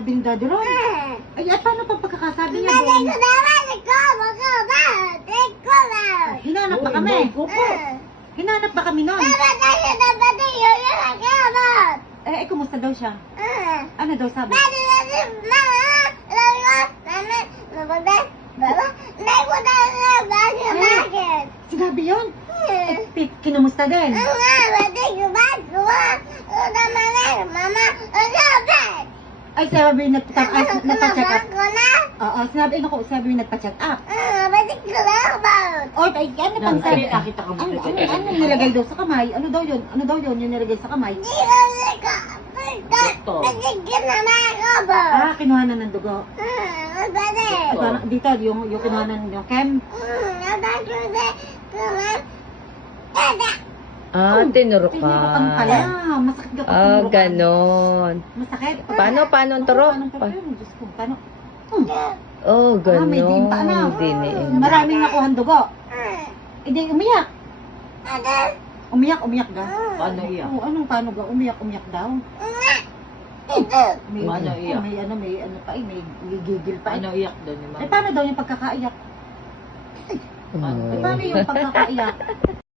Sabi ni Daddy Ron. Ay, at paano pa pagkakasabi niya doon? Hinanap ba kami? Hinanap ba kami noon? Eh, kumusta daw siya? Ano daw sabi? Sinabi yun? Kinumusta din? Ay, sabi nagpa-check up. Oo, sinabi nagpa-check up. O, ay, ano pang sabi? Nakita ko Ano nilagay daw sa kamay? Ano daw yun? Ano daw yun yung nilagay sa kamay? Ah, kinuha na ng dugo. Dito, yung kinuha na yung chem. Tinuro ka. Tinurukan pala. Masakit daw pag tinurukan. Ganon. Masakit. Paano ang turo? Paano? Diyos ko, paano? Ganon. May diin pa, ano? Diniin. Maraming nakuhan dugo. Hindi, umiyak. Umiyak daw. Paano iyak? Oo, paano ga? Umiyak daw. May, Paano iyak? may ano pa may gigigil pa. Paano iyak doon ni Eh, Mama? paano daw yung pagkakaiyak? Eh, paano yung pagkakaiyak?